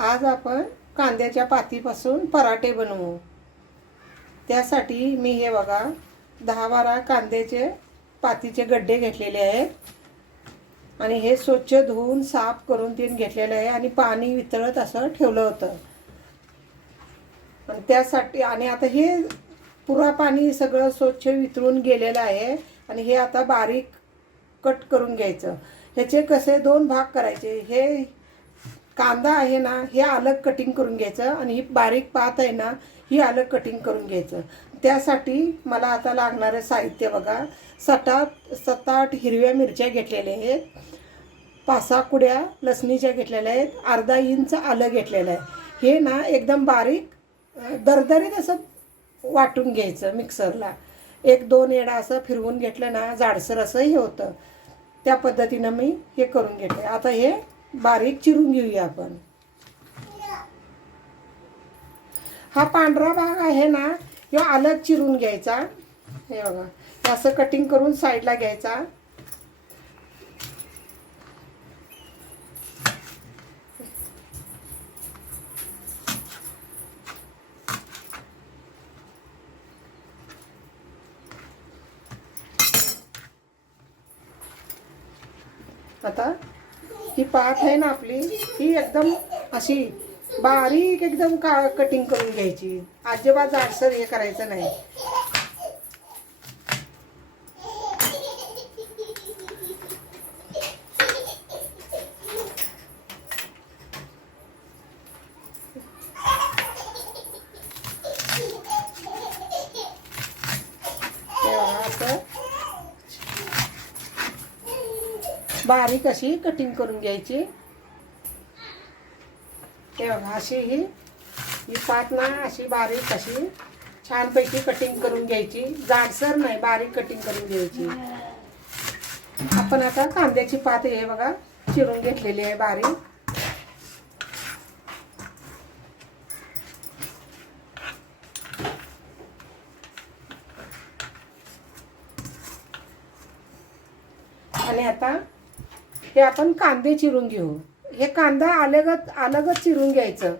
आज आपण कांद्याच्या पातीपासून पराठे बनवू। त्यासाठी मी हे बघा 10-12 कांद्याचे पातीचे गड्डे घेतलेले आहेत आणि हे स्वच्छ धुवून साफ करून तीन घेतलेले आहे आणि पाणी वितळत असं ठेवलं होतं। आणि त्यासाठी आणि आता हे पुरा पाणी सगळं स्वच्छ वितळून गेलेलं आहे आणि हे आता बारीक कट करून घ्यायचं। ह्याचे कसे दोन भाग करायचे। हे कांदा आहे ना हे अलग कटिंग करून घ्यायचं आणि ही बारीक पात आहे ना ही अलग कटिंग करून घ्यायचं। त्यासाठी मला आता लागणारे साहित्य बघा 7-8 हिरव्या मिरच्या घेतलेल्या आहेत, 5-6 कुड्या लसणीच्या घेतलेल्या आहेत, अर्धा इंच आलं घेतलेलं आहे। हे ना एकदम बारीक दरदरीत असं वाटून घ्यायचं मिक्सरला। 1-2 येडा असं फिरवून घेतलं ना जाडसर असं हे होतं। त्या पद्धतीनं मी हे करून घेतलं। आता हे बारीक चिरून घेऊया आपण। हा पांढरा भाग आहे ना ह्यो अलग चिरून घ्यायचा। हे बघा असं कटिंग करून साईडला घ्यायचा। आता ही पात आहे ना आपली ही एकदम अशी बारीक एकदम कटिंग करून घ्यायची। अजिबात जाडसर हे करायचं नाही। बारीक अशी कटिंग करून घ्यायची। हे बघा अशी ही पात ना अशी बारीक अशी छानपैकी कटिंग करून घ्यायची। जाडसर नाही बारीक कटिंग करून घ्यायची। आपण आता कांद्याची पात हे बघा चिरून घेतलेली आहे बारीक। आणि आता हे आपण कांदे चिरून घेऊ। हे कांदा अलगच चिरून घ्यायचं।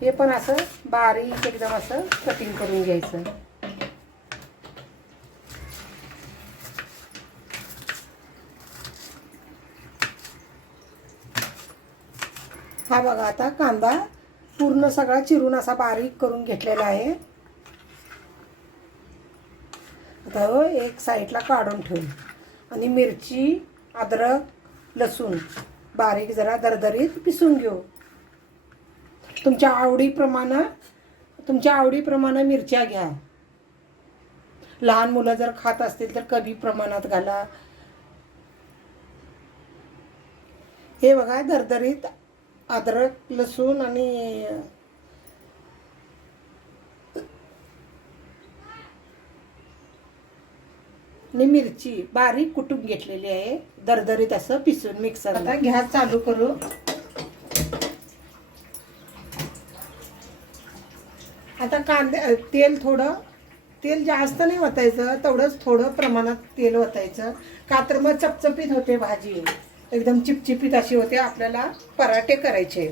हे पण असं बारीक एकदम असं कटिंग करून घ्यायचं। हा बघा आता कांदा पूर्ण सगळा चिरून असा बारीक करून घेतलेला आहे। आता एक साईडला काढून ठेवू आणि मिरची, अद्रक, लसूण बारीक जरा दरदरीत पिसून घेऊ। तुमच्या आवडीप्रमाणे मिरच्या घ्या। लहान मुलं जर खात असतील तर कमी प्रमाणात घाला। हे बघा दरदरीत अद्रक, लसूण आणि मिरची बारीक कुटून घेतलेली आहे दरदरीत असं पिसून मिक्सर। आता गॅस चालू करू। आता तेल जास्त नाही ओतायचं, तेवढंच थोडं प्रमाणात तेल ओतायचं का तर मग चपचपीत होते भाजी, एकदम चिपचिपीत अशी होते। आपल्याला पराठे करायचे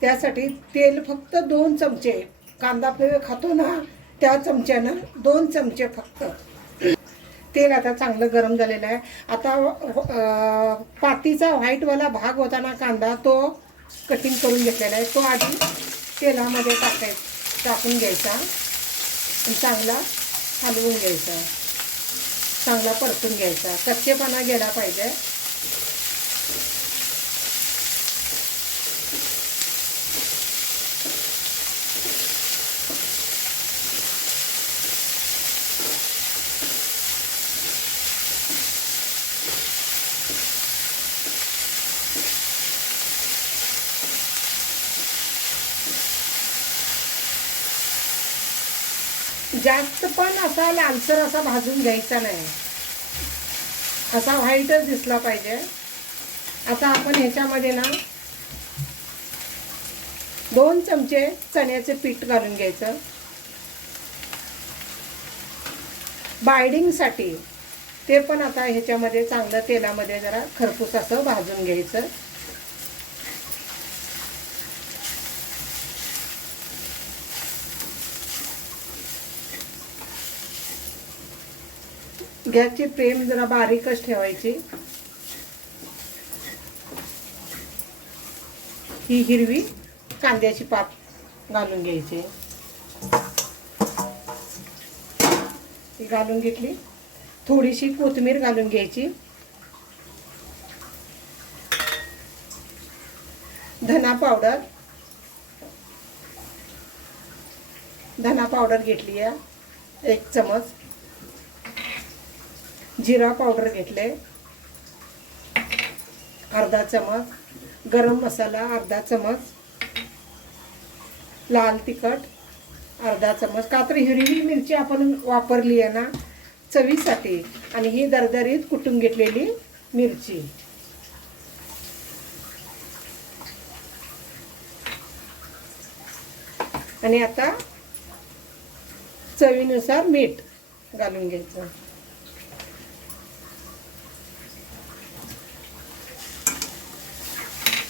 त्यासाठी तेल फक्त 2 चमचे, कांदा आपण खातो ना त्या चमच्यानं 2 चमचे फक्त तेल। आता चांगलं गरम झालेलं आहे। आता पातीचा व्हाईटवाला भाग होता ना कांदा तो कटिंग करून घेतलेला आहे, तो आधी तेलामध्ये टाकून घ्यायचा आणि चांगला हलवून घ्यायचा, चांगला परतून घ्यायचा, कच्चेपणा गेला पाहिजे। जास्त पण असा लालसर असा भाजून घ्यायचा नाही, असा व्हाईटच दिसला पाहिजे। आता आपण ह्याच्यामध्ये ना 2 चमचे चण्याचे पीठ घालून घ्यायचं बाइंडिंगसाठी। ते पण आता ह्याच्यामध्ये चांगलं तेलामध्ये जरा खरपूस असं भाजून घ्यायचं। गॅसची फ्लेम जरा बारीकच ठेवायची. ही हिरवी कांद्याची पात घालून घ्यायची. ती घालून घेतली. थोडीशी कोथिंबीर घालून घ्यायची. धना पावडर घेतली आहे 1 चमच. जिरा पावडर घेतले अर्धा चमच. गरम मसाला अर्धा चमच. लाल तिखट अर्धा चमच. का तर हिरवी मिरची आपण वापरली आहे ना चवीसाठी. आणि ही दरदरीत कुटून घेतलेली मिरची. आणि आता चवीनुसार मीठ घालून घ्यायचं.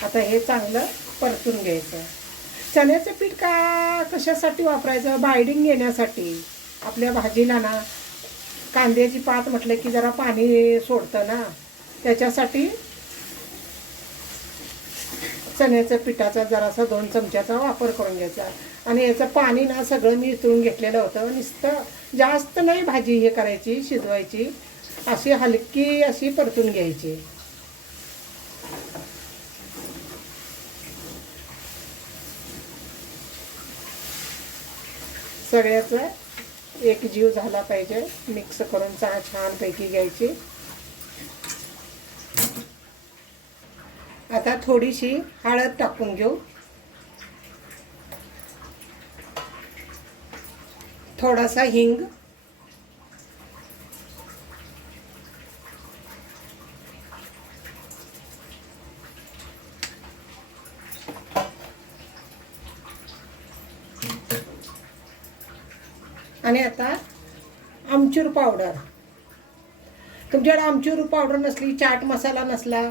आता हे चांगलं परतून घ्यायचं. चण्याचं पीठ कशासाठी वापरायचं? बाइंडिंग येण्यासाठी. आपल्या भाजीला ना कांद्याची पात म्हटलं की जरा पाणी सोडतं ना, त्याच्यासाठी चण्याच्या पिठाचा जरासा 2 चमच्याचा वापर करून घ्यायचा. आणि याचं पाणी ना सगळं मी इतरून घेतलेलं होतं. नुसतं जास्त नाही भाजी हे करायची, शिजवायची. अशी हलकी अशी परतून घ्यायची. सगळ्याचा एक जीव झाला पाहिजे. मिक्स करून छानपैकी घ्यायची. आता थोडीशी हळद टाकून घेऊ. थोडासा हिंग. आणि आता आमचूर पावडर. तुमच्याकडे आमचूर पावडर नसली, चाट मसाला नसला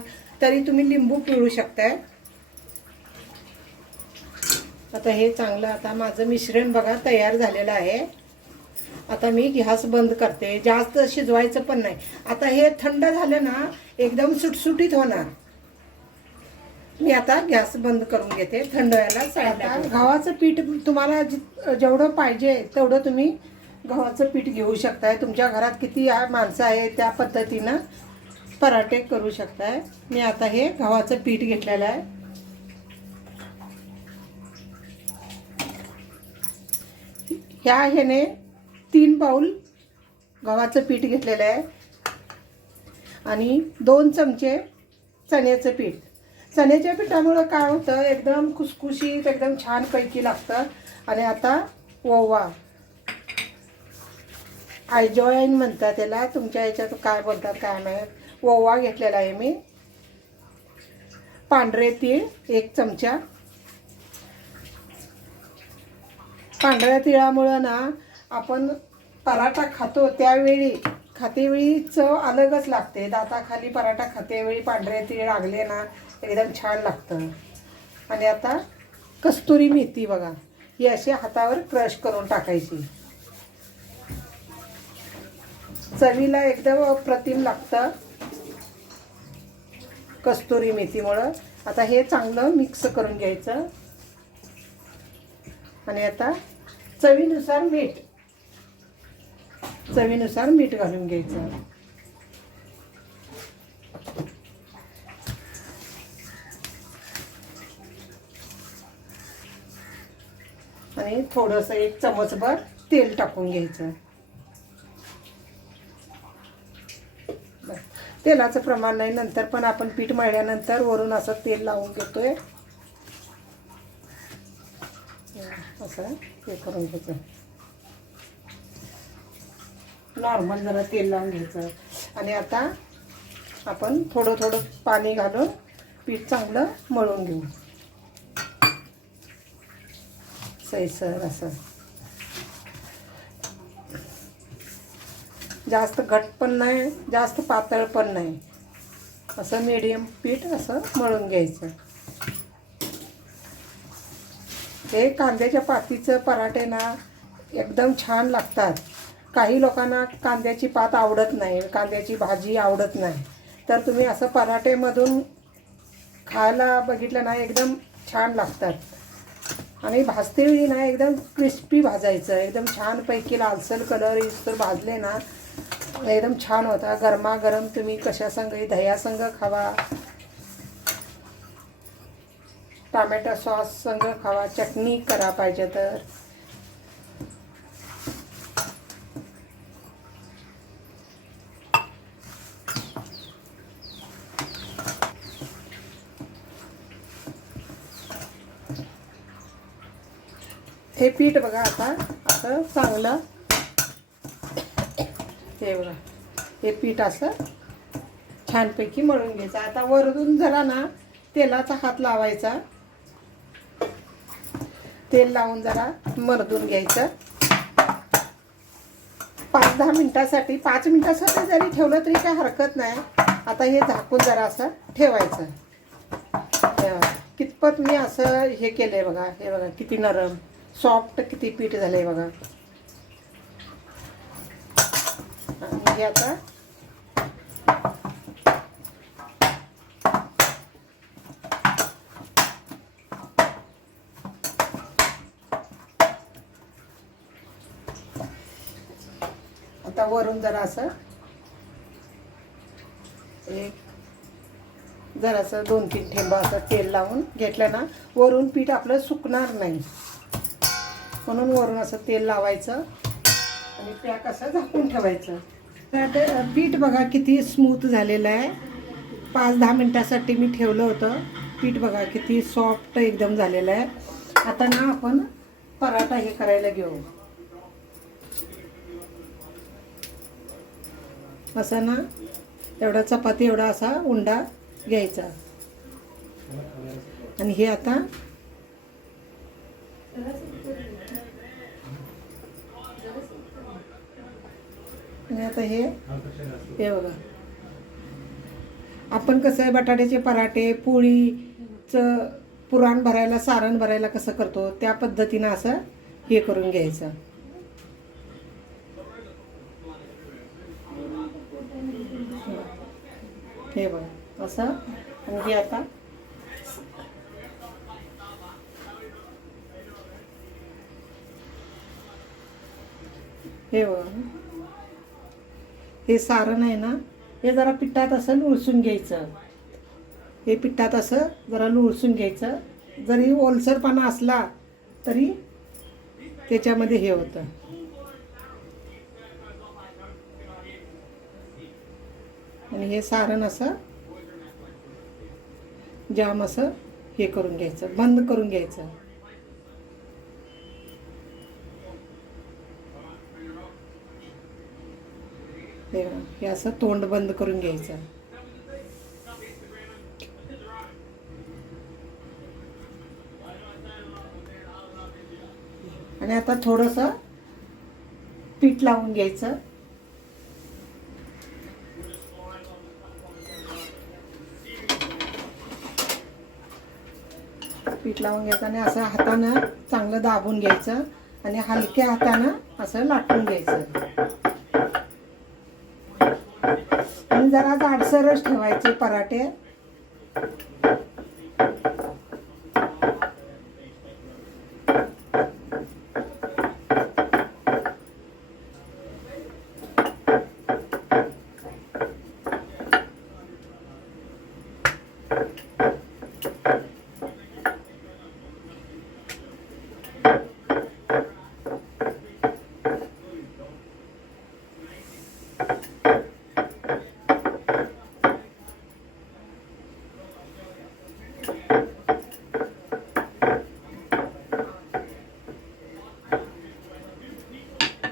तरी तुम्ही लिंबू पिळू शकताय. आता हे चांगलं, आता माझं मिश्रण बघा तयार झालेलं आहे. आता मी गॅस बंद करते. जास्त शिजवायचं पण नाही. आता हे थंड झालं ना एकदम सुटसुटीत होणार. मी आता गॅस बंद करून घेते. थंड व्हायला साईडला. गव्हाचं पीठ तुम्हाला जेवढं पाहिजे तेवढं तुम्ही गव्हाचं पीठ घेऊ शकताय. तुमच्या घरात किती माणसं आहे त्या पद्धतीनं पराठे करू शकताय. मी आता हे गव्हाचं पीठ घेतलेलं आहे. ह्याने 3 बाउल गव्हाचं पीठ घेतलेलं आहे. आणि 2 चमचे चण्याचं पीठ. चण्याच्या पिठामुळं काय होतं, एकदम खुसखुशीत एकदम छानपैकी लागतं. आणि आता ओवा, आयजॉईन म्हणतात त्याला, तुमच्या ह्याच्यात काय बोलतात काय माहीत. ओवा घेतलेला आहे मी. पांढरे तीळ 1 चमचा. पांढऱ्या तिळामुळं ना आपण पराठा खातो खातेवेळी चव अलगच लागते. दाताखाली पराठा खातेवेळी पांढरे तीळ लागले ना एकदम छान लागतं. आणि आता कस्तुरी मेथी बघा, ही अशी हातावर क्रश करून टाकायची. चवीला एकदम अप्रतिम लागतं कस्तुरी मेथीमुळं. आता हे चांगलं मिक्स करून घ्यायचं. आणि आता चवीनुसार मीठ घालून घ्यायचं. आणि थोडंसं 1 चमचभर तेल टाकून घ्यायचं. तेलाचं प्रमाण नाही, नंतर पण आपण पीठ मळल्यानंतर वरून असं तेल लावून घेतोय. असं हे करून घ्यायचं. नॉर्मल जरा तेल लावून घ्यायचं. आणि आता आपण थोडं थोडं पाणी घालून पीठ चांगलं मळून घेऊ. सैसर असं. जास्त घट्ट पण नाही, जास्त पातळ पण नाही, असं मीडियम पीठ असं मळून घ्यायचं. हे कांद्याच्या पातीचं पराठे ना एकदम छान लागतात. काही लोकांना कांद्याची पात आवडत नाही, कांद्याची भाजी आवडत नाही, तर तुम्ही असं पराठेमधून खायला बघितलं ना एकदम छान लागतात. आणि भाजते वेळी ना एकदम क्रिस्पी भाजायचं, एकदम छानपैकी लालसर कलर तर भाजले ना एकदम छान होता. गरमागरम तुम्ही कशासंग, दह्यासंग खावा, टमॅटो सॉस संग खावा, चटणी करा पाहिजे तर. हे पीठ बघा आता असं चांगलं, हे बघा हे पीठ असं छानपैकी मळून घ्यायचं. आता वरून जरा ना तेलाचा हात लावायचा, तेल लावून जरा मर्दून घ्यायचं. 5-10 मिनिटासाठी, 5 मिनिटासाठी जरी ठेवलं तरी काय हरकत नाही. आता हे झाकून जरा असं ठेवायचं. कितपत मी असं हे केलंय बघा, हे बघा किती नरम सॉफ्ट किती पीठ झालंय बघा. आणि हे आता वरून जरा असं एक जरासं 2-3 थेंब असं तेल लावून घेतलं ना, वरून पीठ आपलं सुकणार नाही, म्हणून वरून असं तेल लावायचं आणि पॅक असं झाकून ठेवायचं. पीठ बघा किती स्मूथ झालेलं आहे. 5-10 मिनिटासाठी मी ठेवलं होतं. पीठ बघा किती सॉफ्ट एकदम झालेलं आहे. आता ना आपण पराठा हे करायला घेऊ. असं ना एवढा चपाती एवढा असा उंडा घ्यायचा आणि हे आता हे बघा आपण कसं आहे बटाट्याचे पराठे पोळीचं पुरण भरायला सारण भरायला कसं करतो त्या पद्धतीनं असं हे करून घ्यायचं. हे बघा असं. आणि हे आता हे बघा हे सारण आहे ना, हे जरा पिठात असं लुळसून घ्यायचं. हे पिठात असं जरा लुळसून घ्यायचं. जरी ओलसरपणा असला तरी त्याच्यामध्ये हे होतं. आणि हे सारण असं जाम असं हे करून घ्यायचं, बंद करून घ्यायचं. हे असं तोंड बंद करून घ्यायचं. आणि आता थोडंसं पीठ लावून घ्यायचं. पीठ लावून घ्यायचं आणि असं हातानं चांगलं दाबून घ्यायचं आणि हलक्या हातानं असं लाटून घ्यायचं. आणि जरा जाडसरच ठेवायचे पराठे.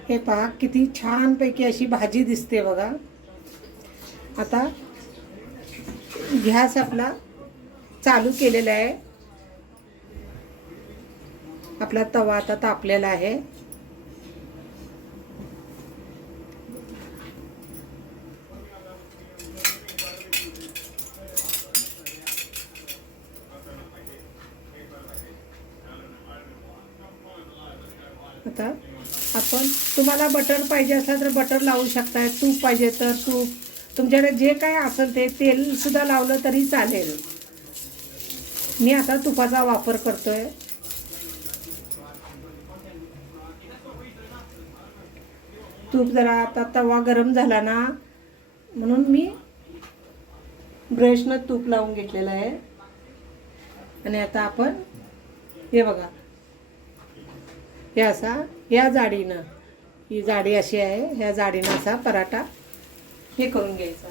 हे पहा किती छानपैकी अशी भाजी दिसते बघा. आता गॅस आपला चालू केलेला आहे. आपला तवा आता तापलेला आहे. आता आपण तुम्हाला बटर पाहिजे असलं तर बटर लावू शकताय, तूप पाहिजे तर तूप, तुमच्याकडे जे काय असेल ते तेल सुद्धा लावलं तरी चालेल. मी आता तुपाचा वापर करतोय. तूप जरा आता तवा गरम झाला ना म्हणून मी ब्रशनं तूप लावून घेतलेलं आहे. आणि आता आपण हे बघा, हे असा या जाडीनं, ही जाडी अशी आहे, ह्या जाडीनं असा पराठा हे करून घ्यायचा.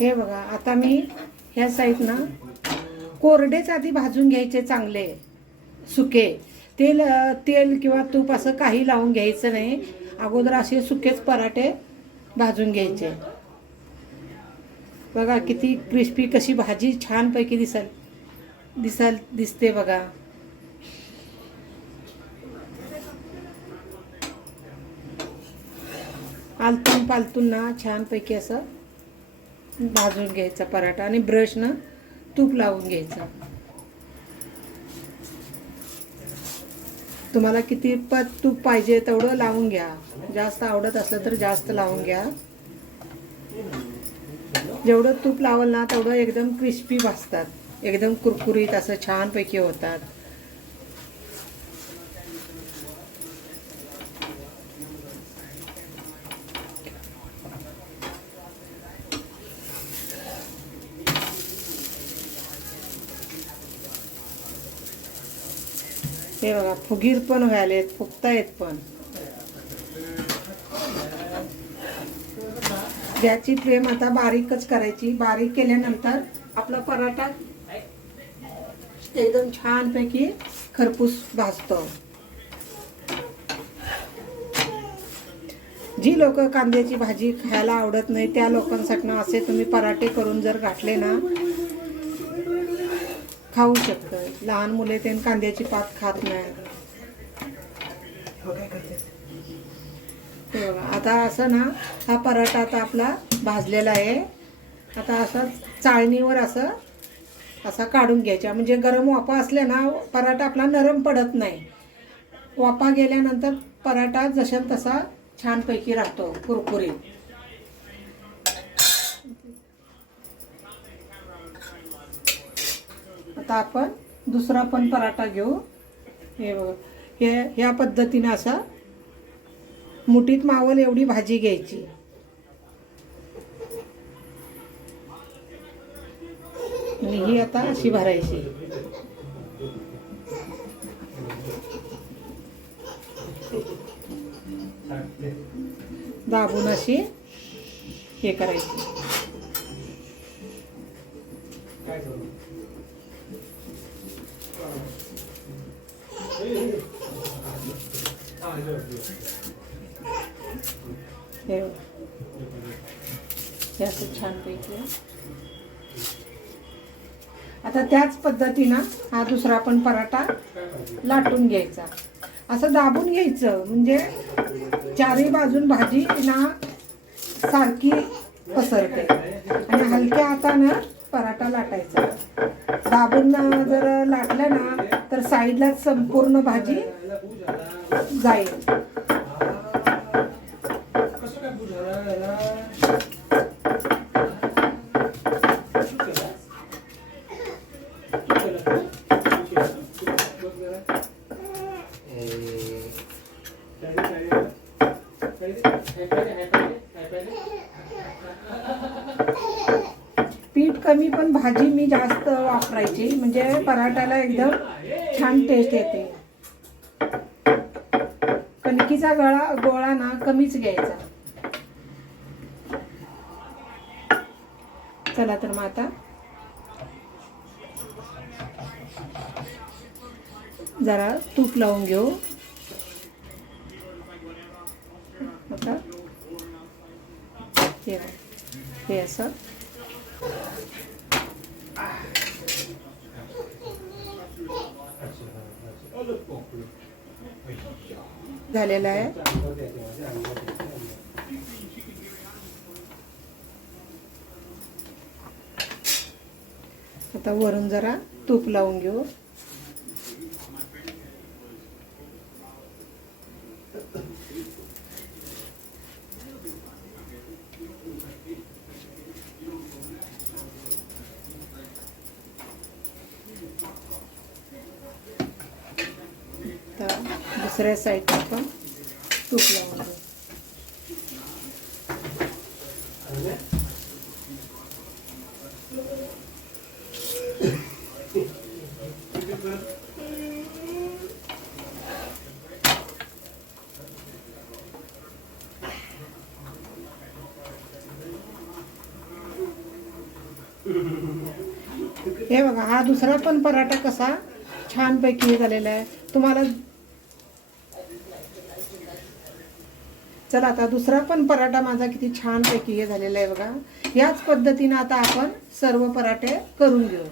हे बघा, आता मी ह्या साईडनं कोरडेच आधी भाजून घ्यायचे चांगले सुके. तेल तेल किंवा तूप असं काही लावून घ्यायचं नाही. अगोदर असे सुकेच पराठे भाजून घ्यायचे. बघा किती क्रिस्पी कशी भाजी छानपैकी दिसते बघा. आलतून पालतून ना छानपैकी असं भाजून घ्यायचा पराठा आणि ब्रशनं तूप लावून घ्यायचं. तुम्हाला किती पत तूप पाहिजे तेवढं लावून घ्या. जास्त आवडत असलं तर जास्त लावून घ्या. जेवढं तूप लावल ना तेवढं एकदम क्रिस्पी भाजतात, एकदम कुरकुरीत असं छानपैकी होतात. हे बघा फुगीर पण व्हायलेत, फुगतायत पण. गॅसची फ्लेम आता बारीकच करायची. बारीक केल्यानंतर आपला पराठा एकदम छानपैकी खरपूस भाजतो. जी लोक कांद्याची भाजी खायला आवडत नाही त्या लोकांसाठी असे तुम्ही पराठे करून जर घातले ना खाऊ शकतं. लहान मुले ते कांद्याची पात खात नाही. आता असं ना हा पराठा आता आपला भाजलेला आहे. आता असं चाळणीवर असा काढून घ्यायचा. म्हणजे गरम वाफा असल्या ना पराठा आपला नरम पडत नाही. वाफा गेल्यानंतर पराठा जसा तसा छानपैकी राहतो कुरकुरीत. आता आपण दुसरा पण पराठा घेऊ. हे ह्या पद्धतीने असा मुठीत मावल एवढी भाजी घ्यायची. आणि ही आता अशी भरायची. दाबून अशी हे करायची. हे असं छानपैकी. आता त्याच पद्धतीनं हा दुसरा पण पराठा लाटून घ्यायचा. असं दाबून घ्यायचं म्हणजे चारही बाजून भाजी ना सारखी पसरते. आणि हलक्या हातानं पराठा लाटायचा. दाबून जर लाटलं ना तर साईडला संपूर्ण भाजी जाईल. पीठ कमी पण भाजी मी जास्त वापरायची म्हणजे पराठ्याला एकदम छान टेस्ट येते. कणकीचा गोळा ना कमीच घ्यायचा. चला तर मग आता जरा तूप लावून घेऊ. आता हे असं झालेलं आहे. आता वरून जरा तूप लावून घेऊ. दुसऱ्या साईडला पण तूप लावून घेऊ. हे बघा, हा दुसरा पण पराठा कसा छानपैकी झालेला आहे तुम्हाला. चला आता दुसरा पण पराठा माझा किती छानपैकी हे झालेला आहे बघा. याच पद्धतीने आता आपण सर्व पराठे करून घेऊ.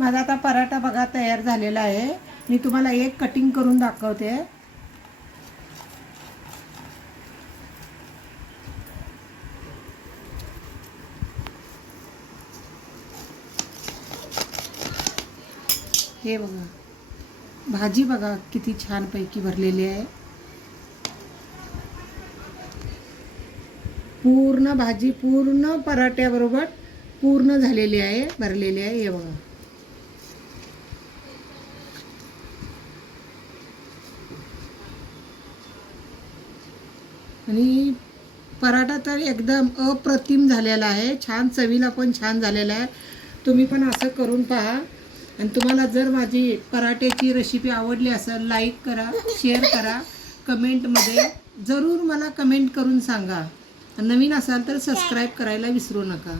माझा आता पराठा बघा तयार झालेला आहे. मी तुम्हाला एक कटिंग करून दाखवते. हे बघा, भाजी बघा किती छानपैकी भरलेली आहे. पूर्ण भाजी पूर्ण पराठ्याबरोबर पूर्ण झालेली आहे, भरलेली आहे. हे बघा, आणि पराठा तर एकदम अप्रतिम झालेला आहे. छान, चवीला पण छान झालेला आहे. तुम्ही पण असं करून पहा. आणि तुम्हाला जर माझी पराठ्याची रेसिपी आवडली असेल, लाईक करा, शेअर करा, कमेंटमध्ये जरूर मला कमेंट करून सांगा. नवीन असाल तर सबस्क्राईब करायला विसरू नका.